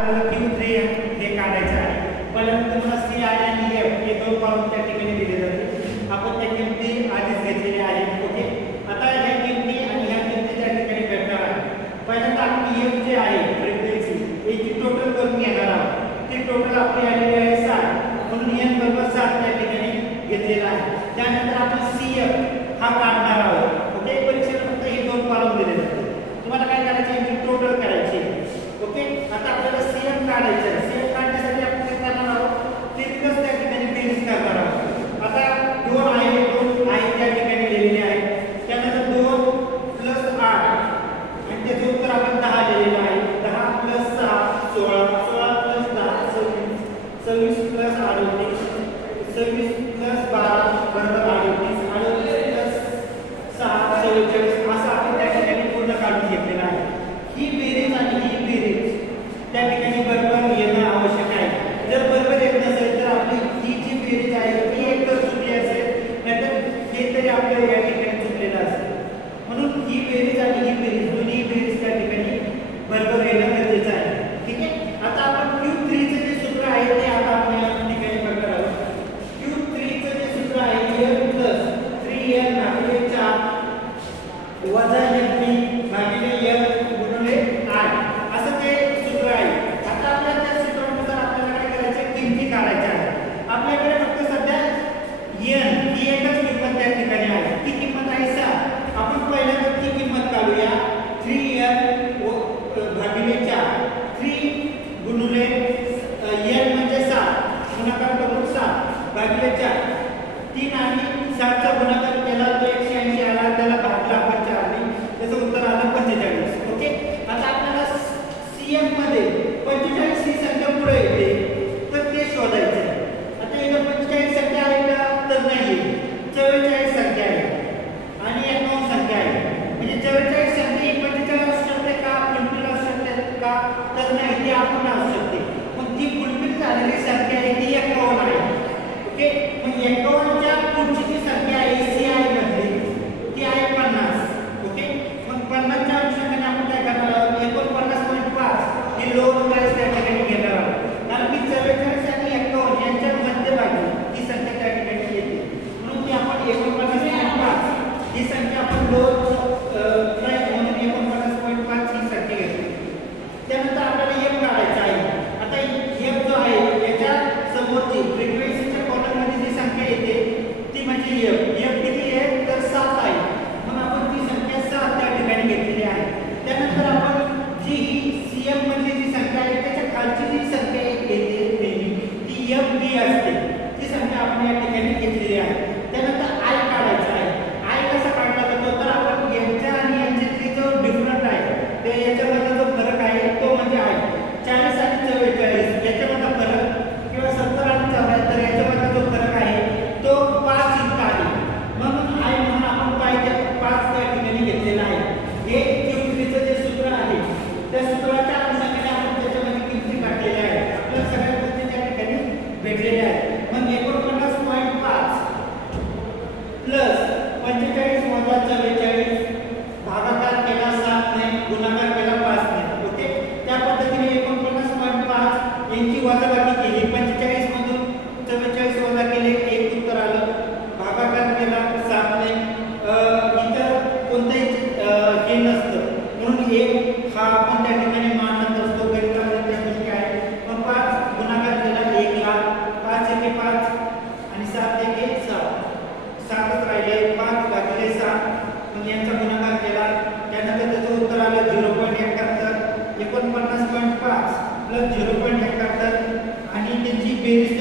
आपल्याला Q3 हे काढायचं आहे. पहिल्यांदा तुम्हाला C आणि F हे दोन कॉलम त्या ठिकाणी दिले जाते. आपण त्या किमती आधीच घेतलेल्या आहेत. ओके, आता ह्या किमती आणि ह्या किमती त्या ठिकाणी भेटणार आहे. पहिल्यांदा आपण F जे आहे फ्रिक्वेन्सी याची टोटल करून घेणार आहोत. ती टोटल आपली आलेली आहे 7, म्हणून n बरोबर 7 त्या ठिकाणी घेतलेला आहे. त्यानंतर आपण CF हा काढणार आहोत. ओके, परीक्षेला फक्त हे दोन कॉलम दिले जातात. तुम्हाला काय करायचे याची टोटल करायची. ओके, आता आपल्याला CF काढायचं आहे. CF काढण्यासाठी आपण काय करणार आहोत, तितकंच त्या ठिकाणी बेरीज करणार आहोत. आता 2 आहे, 2 आहे त्या ठिकाणी लिहिलेले आहे. त्यानंतर 2 + 8 आणि त्याचे उत्तर आपण 10 लिहिलेलं आहे. 10 + 6 16, 16 + 10 26, 26 + 38, 26 + 12 बरोबर 38, 38 + 6 44, असं आपण त्या ठिकाणी पूर्ण काढून घेतलेलं आहे. ही बेरीज आणि ही बेरीज त्या ठिकाणी बरोबर येणं आवश्यक आहे. जर बरोबर येत नसेल तर आपली ही जी बेरीज आहे ती एकतर चुकली असेल, नाहीतर हे तरी आपल्याला या ठिकाणी चुकलेलं असेल. म्हणून ही बेरीज आणि ही बेरीज दोन्ही बेरीज त्या ठिकाणी बरोबर येणं गरजेचं आहे. ठीक आहे, आता आपण Q3 चे जे सूत्र आहे ते आता आपण या ठिकाणी बघणार आहोत. Q3 चे जे सूत्र आहे L + 3L भागिले 4 वजा FB भागिले L गुणिले I असं ते सूत्र आहे. आता आपल्याला त्या सूत्रानुसार आपल्याला काय करायचं, किमती काढायच्या आहेत. आपल्याकडे फक्त सध्या n ही एकच किंमत त्या ठिकाणी आहे. ती किंमत आहे 7. आपण पहिल्यांदा ती किंमत काढूया. 3L भागिले 4, 3 गुणिले L म्हणजे 7 गुणाकार करून 7 भागिले 4, 3 आणि 7 चा गुणाकार केला तर 180 आला, त्याला भागला आपण 4 ने, त्याचं उत्तर आलं 45. ओके, आता आपल्याला CF मध्ये 45 ही संख्या पुढे येते तर ते शोधायचं आहे. आता इथे 45 संख्या आहे का, तर नाही, 44 संख्या आहे आणि 91 संख्या आहे. म्हणजे 44 संख्या ही 45 असू शकते का, 45 असू शकते का, तर नाही, ती आपण असू शकते. मग ती फुलफिल झालेली संख्या आहे ती 51 आहे. ओके, मग 51 च्या पुढची जी संख्या आहे CI मध्ये ती आहे 50. ओके, मग 50 च्या अनुषंगाने आपण काय करणार आहोत, 49.5 ही लोअर प्राइस त्या ठिकाणी घेणार आहोत. कारण की 44 आणि 51 यांच्या मध्यभागी ही संख्या त्या ठिकाणी येते, म्हणून ती आपण 49.5 ही संख्या आपण लोअर प्राइस म्हणून 49.5 ही संख्या घेतली. त्यानंतर आपल्याला F काढायचा आहे. आता F जो आहे याच्या समोरची फ्रिक्वेन्सीच्या कॉलममध्ये जी संख्या येते ती म्हणजे F किती आहे, तर 7 आहे. मग आपण ती संख्या 7 त्या ठिकाणी घेतलेली आहे. त्यानंतर आपण जी CF मधली जी संख्या आहे त्याच्या खालची जी संख्या येते ती FB असते, ती संख्या आपण या ठिकाणी घेतलेली आहे. त्यानंतर I काढायचा आहे. I कसा काढला जातो, तर आपण यांच्या आणि यांच्यातली जो डिफरंट आहे ते याच्यामध्ये जो फरक आहे तो म्हणजे I. 40 आणि 44 याच्यामध्ये फरक किंवा 70 आणि 74 याच्यामध्ये जो फरक आहे तो 5 इतका आहे. म्हणून I म्हणून आपण 5 त्या ठिकाणी घेतलेला आहे. हे Q3 चे जे सूत्र आहे त्या सूत्राच्या अनुसार आपण त्याच्यामध्ये किमती काढलेल्या आहेत. आपल्याला सगळ्या किमती त्या ठिकाणी भेटलेल्या आहेत. मग 49.5 प्लस 45 वजा 44 भागाकार केला 7 ने, गुणाकार केला 5 ने. ओके, त्या पद्धतीने 49.5 यांची वजाबाकी केली. 45 मधून 44 वजा केले, एक उत्तर आलं. भागाकार केला 7 ने. इतर कोणतेही हे नसतं म्हणून एक हा आपण त्या ठिकाणी मानत असतो, गणितामध्ये त्या गोष्टी आहेत. मग 5 गुणाकार केला 1 लाख, 5 एके 5 आणि 7 एके 7, 7च राहिले. 5 भागिले 7 मग यांचा गुणाकार केला, त्यानंतर त्याचं उत्तर आलं 0.71. 49.5 प्लस 0.71 आणि त्यांची बेरीज